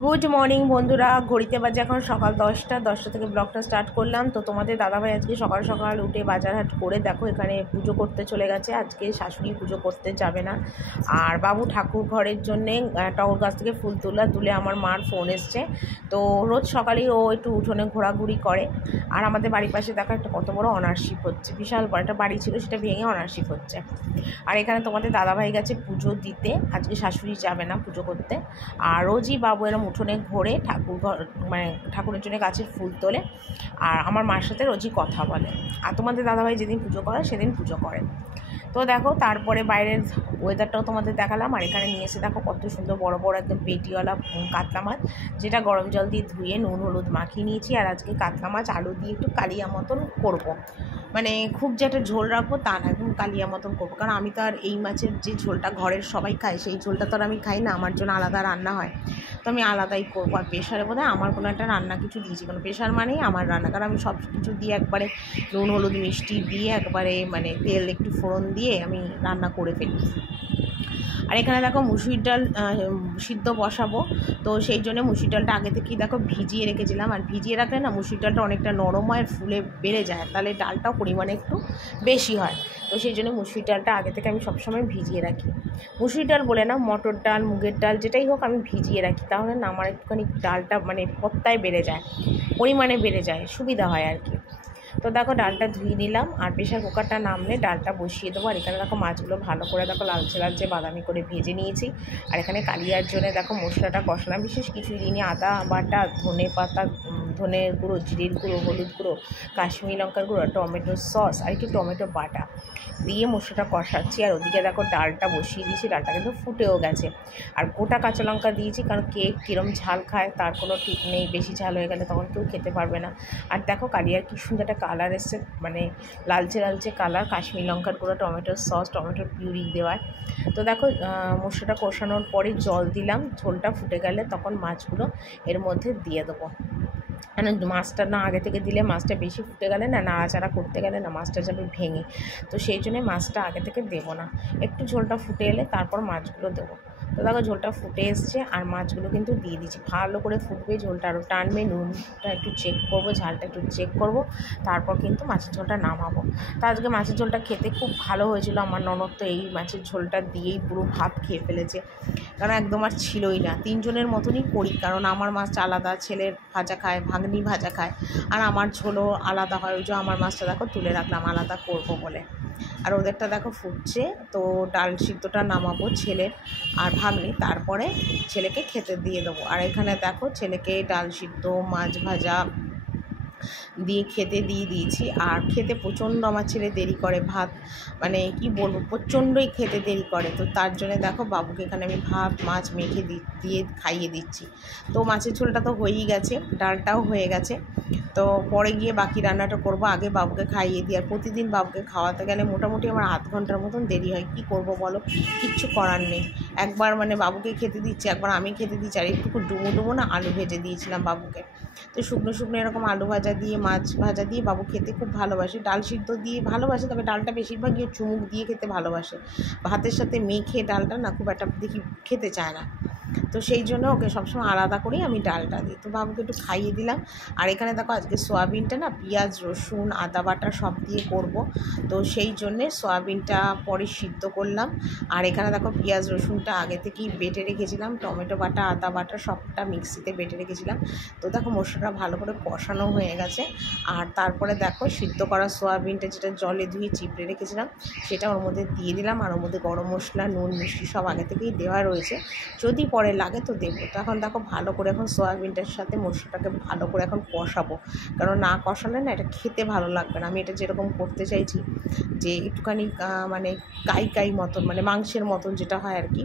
Good morning বন্ধুরা, ঘড়িতে বাজে এখন সকাল 10টা থেকে ব্লগটা স্টার্ট করলাম। তো তোমাদের দাদাভাই আজকে সকাল সকাল উঠে বাজার হাট করে দেখো এখানে পুজো করতে চলে গেছে। আজকে শাশুড়ি পুজো করতে যাবে না, আর বাবু ঠাকুর ঘরের জন্যে টগর গাছ থেকে ফুল তুলে আমার মার ফোন এসছে। তো রোজ সকালেই ও একটু উঠোনে ঘোরাঘুরি করে। আর আমাদের বাড়ির পাশে দেখো একটা কত বড় অনারশিপ হচ্ছে, বিশাল বড় একটা বাড়ি ছিল, সেটা ভেঙে অনারশিপ হচ্ছে। আর এখানে তোমাদের দাদাভাই গেছে পুজো দিতে, আজকে শাশুড়ি যাবে না পুজো করতে। আর রোজই বাবু এরম উঠোনে ঘোরে ঠাকুরের জন্য গাছের ফুল তোলে, আর আমার মার সাথে রোজই কথা বলে। আর তোমাদের দাদাভাই যেদিন পুজো করে সেদিন পুজো করে। তো দেখো তারপরে বাইরের ওয়েদারটাও তোমাদের দেখালাম। আর এখানে নিয়ে এসে দেখো কত সুন্দর বড় বড় একদম পেটিওয়ালা কাতলা মাছ, যেটা গরম জল দিয়ে ধুয়ে নুন হলুদ মাখিয়ে নিয়েছি। আর আজকে কাতলা মাছ আলু দিয়ে একটু কালিয়া মতন করব, মানে খুব যে একটা ঝোল রাখবো তা না, একদম কালিয়া মতন করবো। কারণ আমি তো আর এই মাছের যে ঝোলটা ঘরের সবাই খায় সেই ঝোলটা তো আর আমি খাই না, আমার জন্য আলাদা রান্না হয়। তো আমি আলাদাই করবো। আর প্রেশারে বোধহয় আমার কোনো একটা রান্না কিছু দিয়েছি, কোনো প্রেশার মানেই আমার রান্না, কারণ আমি সব কিছু দিয়ে একবারে নুন হলুদ মিষ্টি দিয়ে একবারে মানে তেল একটু ফোড়ন দিয়ে আমি রান্না করে ফেলি। আর এখানে দেখো মুসুরির ডাল সিদ্ধ বসাবো, তো সেই জন্য মুসুরির ডালটা আগে থেকেই দেখো ভিজিয়ে রেখেছিলাম। আর ভিজিয়ে রাখলে না মুসুরির ডালটা অনেকটা নরম হয়, ফুলে বেড়ে যায়, তাহলে ডালটাও পরিমাণে একটু বেশি হয়। তো সেই জন্য মুসুরির ডালটা আগে থেকে আমি সবসময় ভিজিয়ে রাখি। মুসুরির ডাল বলে না, মটর ডাল মুগের ডাল যেটাই হোক আমি ভিজিয়ে রাখি, তাহলে না আমার একটুখানি ডালটা মানে পত্তায় বেড়ে যায়, পরিমাণে বেড়ে যায়, সুবিধা হয় আর কি। তো দেখো ডালটা ধুয়ে নিলাম, আর প্রেশার কুকারটা নামলে ডালটা বসিয়ে দেবো। আর এখানে দেখো মাছগুলো ভালো করে দেখো লালচে লালচে বাদামি করে ভেজে নিয়েছি। আর এখানে কালিয়ার জন্য দেখো মশলাটা কষলাম, বিশেষ কিছুই দিইনি, আদা বাটা, ধনে পাতা, ধনের গুঁড়ো, জিরের গুঁড়ো, হলুদ গুঁড়ো, কাশ্মীরি লঙ্কার গুঁড়ো, টমেটো সস আর একটু টমেটো বাটা দিয়ে মশলাটা কষাচ্ছি। আর ওদিকে দেখো ডালটা বসিয়ে দিয়েছি, ডালটা কিন্তু ফুটেও গেছে। আর গোটা কাঁচা লঙ্কা দিয়েছি, কারণ কে কীরম ঝাল খায় তার কোনো ঠিক নেই, বেশি ঝাল হয়ে গেলে তখন কেউ খেতে পারবে না। আর দেখো কালিয়ার কি সুন্দর একটা কালার এসছে, মানে লালচে লালচে কালার, কাশ্মীরি লঙ্কার গুঁড়ো, টমেটোর সস, টমেটোর পিউরি দেওয়ায়। তো দেখো মশলাটা কষানোর পরে জল দিলাম, ঝোলটা ফুটে গেলে তখন মাছগুলো এর মধ্যে দিয়ে দেবো। মানে মাছটা না আগে থেকে দিলে মাছটা বেশি ফুটে গেলে না, নাড়াচাড়া করতে গেলে না মাছটা যাবে ভেঙে। তো সেই জন্যে মাছটা আগে থেকে দেবো না, একটু ঝোলটা ফুটে এলে তারপর মাছগুলো দেবো। তো দেখো ঝোলটা ফুটে এসছে, আর মাছগুলো কিন্তু দিয়ে দিচ্ছি, ভালো করে ফুটবে, ঝোলটা আরও টানবে, নুনটা একটু চেক করবো, ঝালটা একটু চেক করব, তারপর কিন্তু মাছের ঝোলটা নামাবো। তো আজকে মাছের ঝোলটা খেতে খুব ভালো হয়েছিল। আমার ননদ তো এই মাছের ঝোলটা দিয়েই পুরো ভাত খেয়ে ফেলেছে, কারণ একদম আর ছিলই না। তিনজনের মতনই করি, কারণ আমার মাছ আলাদা, ছেলের ভাজা খায়, ভাগ্নি ভাজা খায়, আর আমার ঝোলও আলাদা হয়। ওই যে আমার মাছটা দেখো তুলে রাখলাম আলাদা করব বলে। আর ওদেরটা দেখো ফুটছে, তো ডাল সিদ্ধটা নামাবো ছেলের আর ভাগ্নি, তারপরে ছেলেকে খেতে দিয়ে দেবো। আর এখানে দেখো ছেলেকে ডাল সিদ্ধ, মাছ ভাজা দিয়ে খেতে দিয়ে দিয়েছি। আর খেতে প্রচণ্ড আমার ছেলে দেরি করে, ভাত মানে কি বলবো, প্রচণ্ডই খেতে দেরি করে। তো তার জন্য দেখো বাবুকে এখানে আমি ভাত মাছ মেখে দিয়ে খাইয়ে দিচ্ছি। তো মাছের ঝোলটা তো হয়েই গেছে, ডালটাও হয়ে গেছে, তো পরে গিয়ে বাকি রান্নাটা করব, আগে বাবুকে খাইয়ে দিই। আর প্রতিদিন বাবুকে খাওয়াতে গেলে মোটামুটি আমার আধ ঘন্টার মতন দেরি হয়, কি করব বলো, কিচ্ছু করার নেই। একবার মানে বাবুকে খেতে দিচ্ছি, একবার আমি খেতে দিচ্ছি। আর একটু ডুমো না আলু ভেজে দিয়েছিলাম বাবুকে। তো শুকনো শুকনো এরকম আলু ভাজা দিয়ে মাছ ভাজা দিয়ে বাবু খেতে খুব ভালোবাসে, ডাল সিদ্ধ দিয়ে ভালোবাসে, তবে ডালটা বেশিরভাগই চুমুক দিয়ে খেতে ভালোবাসে। ভাতের সাথে মেখে ডালটা না খুব একটা দেখি খেতে চায় না, তো সেই জন্য ওকে সবসময় আলাদা করেই আমি ডালটা দিই। তো বাবুকে একটু খাইয়ে দিলাম। আর এখানে দেখো আজকে সয়াবিনটা না পেঁয়াজ রসুন আদা বাটা সব দিয়ে করব, তো সেই জন্যে সয়াবিনটা পরে সিদ্ধ করলাম। আর এখানে দেখো পেঁয়াজ রসুনটা আগে থেকেই বেটে রেখেছিলাম, টমেটো বাটা আদা বাটা সবটা মিক্সিতে বেটে রেখেছিলাম। তো দেখো মশলাটা ভালো করে কষানো হয়ে গেছে। আর তারপরে দেখো সিদ্ধ করা সয়াবিনটা যেটা জলে ধুয়ে চিপড়ে রেখেছিলাম সেটা ওর মধ্যে দিয়ে দিলাম। আর ওর মধ্যে গরম মশলা নুন মিষ্টি সব আগে থেকেই দেওয়া রয়েছে, যদি পরে লাগে তো দেবো। তো এখন দেখো ভালো করে এখন সয়াবিনটার সাথে মশলাটাকে ভালো করে এখন কষাবো, কারণ না কষালে না এটা খেতে ভালো লাগবে না। আমি এটা যেরকম করতে চাইছি যে একটুখানি মানে কাই মতন, মানে মাংসের মতন যেটা হয় আর কি,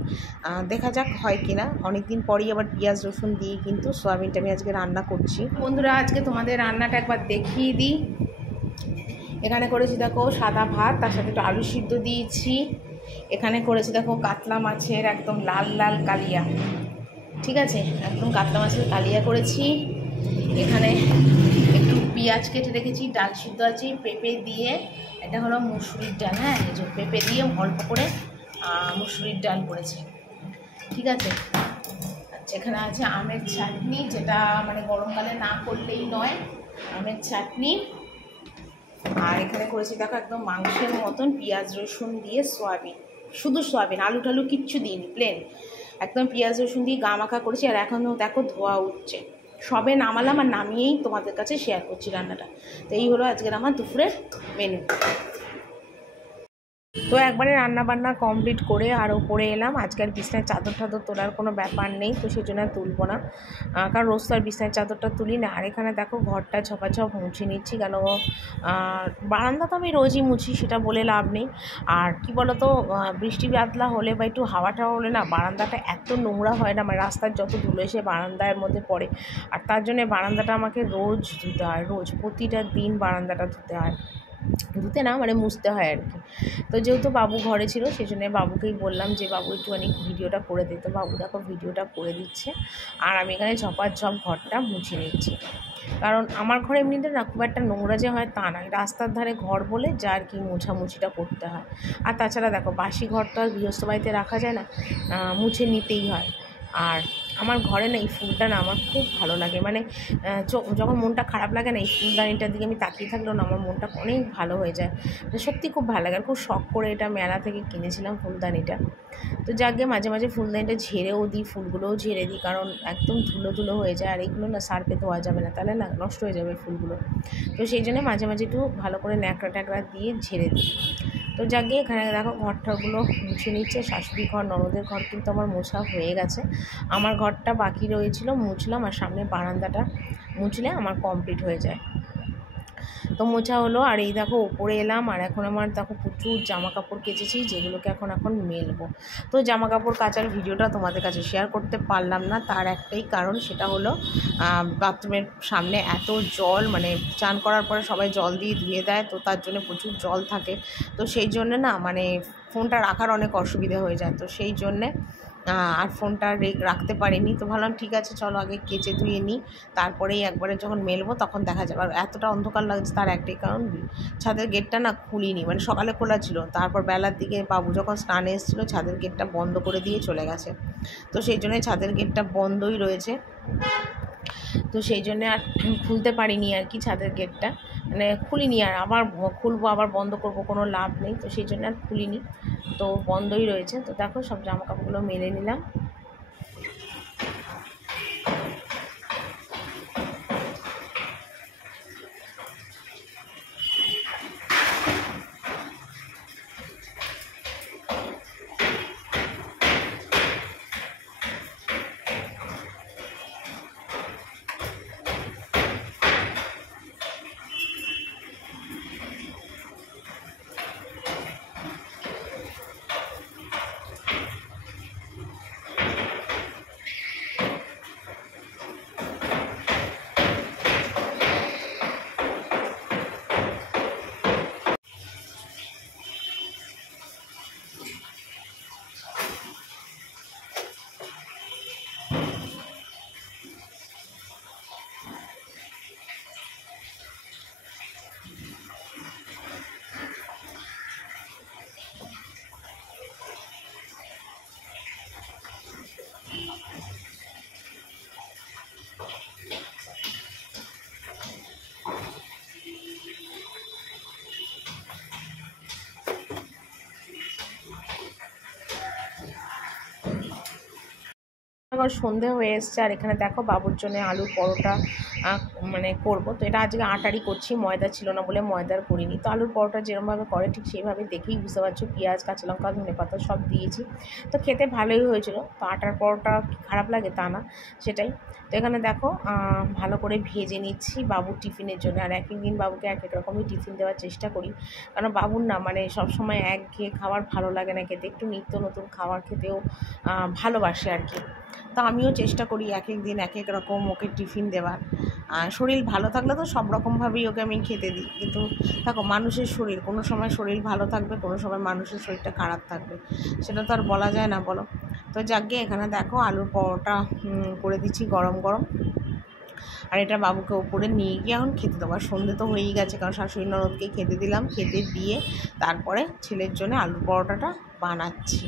দেখা যাক হয় কিনা। অনেকদিন পরেই আবার পেঁয়াজ রসুন দিয়ে কিন্তু সয়াবিনটা আমি আজকে রান্না করছি। বন্ধুরা আজকে তোমাদের রান্নাটা একবার দেখিয়ে দিই। এখানে করেছি দেখো সাদা ভাত, তার সাথে একটু আলু সিদ্ধ দিয়েছি। এখানে করেছি দেখো কাতলা মাছের একদম লাল লাল কালিয়া, ঠিক আছে, একদম কাতলা মাছের কালিয়া করেছি। এখানে একটু পেঁয়াজ কেটে রেখেছি, ডাল সিদ্ধ আছে পেঁপে দিয়ে, এটা হলো মুসুরির ডাল, হ্যাঁ এই যে পেঁপে দিয়ে অল্প করে মুসুরির ডাল করেছি, ঠিক আছে। আচ্ছা এখানে আছে আমের চাটনি, যেটা মানে গরমকালে না করলেই নয়, আমের চাটনি। আর এখানে করেছি দেখো একদম মাংসের মতন পেঁয়াজ রসুন দিয়ে সয়াবিন, শুধু সয়াবিন, আলু টালু কিচ্ছু দিইনি, প্লেন একদম পেঁয়াজ রসুন দিয়ে গা মাখা করেছি। আর এখনও দেখো ধোয়া উঠছে, সবে নামালাম আর নামিয়েই তোমাদের কাছে শেয়ার করছি রান্নাটা। তো এই হলো আজকের আমার দুপুরের মেনু। তো একবারে রান্না বান্না কমপ্লিট করে আর ওপরে এলাম। আজকের বিছনায় চাদর টাদর তোলার কোনো ব্যাপার নেই, তো সেই জন্য তুলবো না, কারণ রোজ তো আর বিছনায় চাদরটা তুলি না। আর এখানে দেখো ঘরটা ছপাছপ মুছে নিচ্ছি, কেন বারান্দা তো আমি রোজই মুছি, সেটা বলে লাভ নেই। আর কি বলো তো, বৃষ্টি বাদলা হলে বা একটু হাওয়া টাওয়া হলে না বারান্দাটা এত নোংরা হয় না, মানে রাস্তার যত ধুলো এসে বারান্দার মধ্যে পড়ে। আর তার জন্যে বারান্দাটা আমাকে রোজ ধুতে হয়, রোজ প্রতিটা দিন বারান্দাটা ধুতে হয়, ধুতে না মানে মুছতে হয় আর কি। তো যেহেতু বাবু ঘরে ছিল সেই জন্য বাবুকেই বললাম যে বাবু একটুখানি ভিডিওটা করে দিতে, বাবু দেখো ভিডিওটা করে দিচ্ছে। আর আমি এখানে ঝপাঝপ ঘরটা মুছে নিচ্ছি, কারণ আমার ঘরে এমনিতে না খুব একটা নোংরা যে হয় তা নয়, রাস্তার ধারে ঘর বলে যা আর কি মোছামুছিটা করতে হয়। আর তাছাড়া দেখো বাসি ঘর তো আর গৃহস্থ বাড়িতে রাখা যায় না, মুছে নিতেই হয়। আর আমার ঘরে না এই ফুলটা না আমার খুব ভালো লাগে, মানে যখন মনটা খারাপ লাগে না এই ফুলদানিটার দিকে আমি তাকিয়ে থাকলেও না আমার মনটা অনেক ভালো হয়ে যায়, সত্যি খুব ভালো লাগে। আর খুব শখ করে এটা মেলা থেকে কিনেছিলাম ফুলদানিটা। তো যাকে মাঝে মাঝে ফুলদানিটা ঝেড়েও দিই, ফুলগুলোও ঝেড়ে দিই, কারণ একদম ধুলো ধুলো হয়ে যায় আর এইগুলো না সার্ফে ধোয়া যাবে না, তাহলে না নষ্ট হয়ে যাবে ফুলগুলো। তো সেই জন্য মাঝে মাঝে একটু ভালো করে ন্যাকড়া ট্যাকড়া দিয়ে ঝেড়ে দিই। তো যাকে এখানে দেখো ঘরটাগুলো মুছে নিচ্ছে, শাশুড়ি ঘর ননদের ঘর কিন্তু আমার মোছা হয়ে গেছে, আমার ঘরটা বাকি রয়েছিল মুছলাম, আর সামনে বারান্দাটা মুছলে আমার কমপ্লিট হয়ে যায়। তো মোছা হলো। আর এই দেখো ওপরে এলাম, আর এখন আমার দেখো প্রচুর জামা কাপড় কেচেছি, যেগুলোকে এখন মেলবো। তো জামা কাপড় কাচার ভিডিওটা তোমাদের কাছে শেয়ার করতে পারলাম না, তার একটাই কারণ, সেটা হলো বাথরুমের সামনে এত জল, মানে চান করার পরে সবাই জল দিয়ে ধুয়ে দেয়, তো তার জন্য প্রচুর জল থাকে। তো সেই জন্যে না মানে ফোনটা রাখার অনেক অসুবিধা হয়ে যায়, তো সেই জন্যে আর ফোনটা রাখতে পারিনি। তো ভাবলাম ঠিক আছে চলো আগে কেচে ধুয়ে নিই, তারপরেই একবারে যখন মেলবো তখন দেখা যাবে। আর এতটা অন্ধকার লাগছে তার একটাই কারণ, ছাদের গেটটা না খুলিনি, মানে সকালে খোলা ছিল, তারপর বেলার দিকে বাবু যখন স্নানে এসেছিলো ছাদের গেটটা বন্ধ করে দিয়ে চলে গেছে, তো সেই জন্যই ছাদের গেটটা বন্ধই রয়েছে। তো সেই জন্যে আর খুলতে পারিনি আর কি ছাদের গেটটা, মানে খুলিনি, আর আবার খুলবো আবার বন্ধ করব কোনো লাভ নেই, তো সেই জন্য আর খুলিনি, তো বন্ধই রয়েছে। তো দেখো সব জামা কাপড়গুলো মেলে নিলাম। এখন সন্ধে হয়ে এসছে, আর এখানে দেখো বাবুর জন্য আলুর পরোটা মানে করব। তো এটা আজকে আটারই করছি, ময়দা ছিল না বলে ময়দার করিনি। তো আলুর পরোটা যেরকমভাবে করে ঠিক সেইভাবে দেখেই বুঝতে পারছো, পেঁয়াজ কাঁচা লঙ্কা ধনেপাতা সব দিয়েছি, তো খেতে ভালোই হয়েছিল। তো আটার পরোটা খারাপ লাগে তা না, সেটাই। তো এখানে দেখো ভালো করে ভেজে নিচ্ছি বাবুর টিফিনের জন্য। আর এক এক দিন বাবুকে এক এক রকমই টিফিন দেওয়ার চেষ্টা করি, কারণ বাবুর না মানে সবসময় একঘেয়ে খাবার ভালো লাগে না খেতে, একটু নিত্য নতুন খাবার খেতেও ভালোবাসে আর কি। তো আমিও চেষ্টা করি এক এক দিন এক এক রকম ওকে টিফিন দেওয়ার। শরীর ভালো থাকলে তো সব রকমভাবেই ওকে আমি খেতে দিই, কিন্তু দেখো মানুষের শরীর, কোনো সময় শরীর ভালো থাকবে, কোনো সময় মানুষের শরীরটা খারাপ থাকবে, সেটা তো আর বলা যায় না বলো। তো যাকে এখানে দেখো আলুর পরোটা করে দিচ্ছি গরম গরম, আর এটা বাবুকে ওপরে নিয়ে গিয়ে এখন খেতে দেবো। আর সন্ধে তো হয়েই গেছে, কারণ শাশুড়ি ননদকে খেতে দিলাম, খেতে দিয়ে তারপরে ছেলের জন্য আলুর পরোটাটা বানাচ্ছি।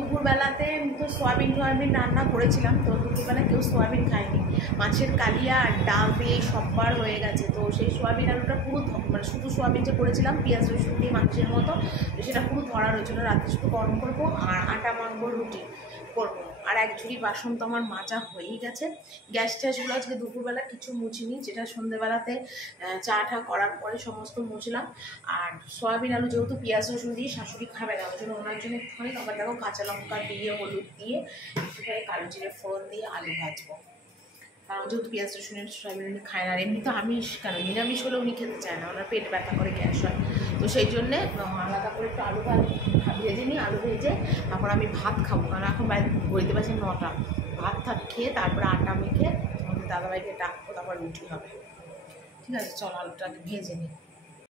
দুপুরবেলাতে তো সোয়াবিন রান্না করেছিলাম, তো দুপুরবেলা কেউ সোয়াবিন খায়নি। মাছের কালিয়া আর ডাল দিয়ে সববার হয়ে গেছে। তো সেই সোয়াবিন আলুটা পুরো মানে শুধু সোয়াবিন যে করেছিলাম পেঁয়াজ রসুন দিয়ে মাংসের মতো, তো সেটা পুরো ধরা রয়েছিল। রাত্রে শুধু গরম করবো আর আটা মাখবো, রুটি করবো। আর এক ঝুড়ি বাসন তো আমার মাজা হয়েই গেছে। গ্যাস ট্যাসগুলো আজকে দুপুরবেলা কিছু মুছিনি, যেটা সন্ধ্যেবেলাতে চা টা করার পরে সমস্ত মুছলাম। আর সয়াবিন আলু যেহেতু পেঁয়াজ রসুন দিয়ে শাশুড়ি খাবে না, ওই জন্য ওনার জন্য একটুখানি আবার দেখো কাঁচা লঙ্কা দিয়ে হলুদ দিয়ে একটুখানি কালো জিরে ফোড়ন দিয়ে আলু ভাজবো। কারণ যেহেতু পেঁয়াজ রসুনের সয়াবিন উনি খায় না। আর এমনি তো আমিষ কেন, নিরামিষ হলে উনি খেতে চায় না, ওনার পেট ব্যথা করে, গ্যাস হয়। তো সেই জন্যে আলাদা করে একটু আলু ভেজে নিই। আলু ভেজে তারপর আমি ভাত খাবো, কারণ এখন বলতে পারছি 9টা। ভাত খেয়ে তারপরে আটা মেখে আমাদের দাদাভাইকে ডাকবো, তারপর রুটি হবে। ঠিক আছে, চলো আলুটা ভেজে নিই।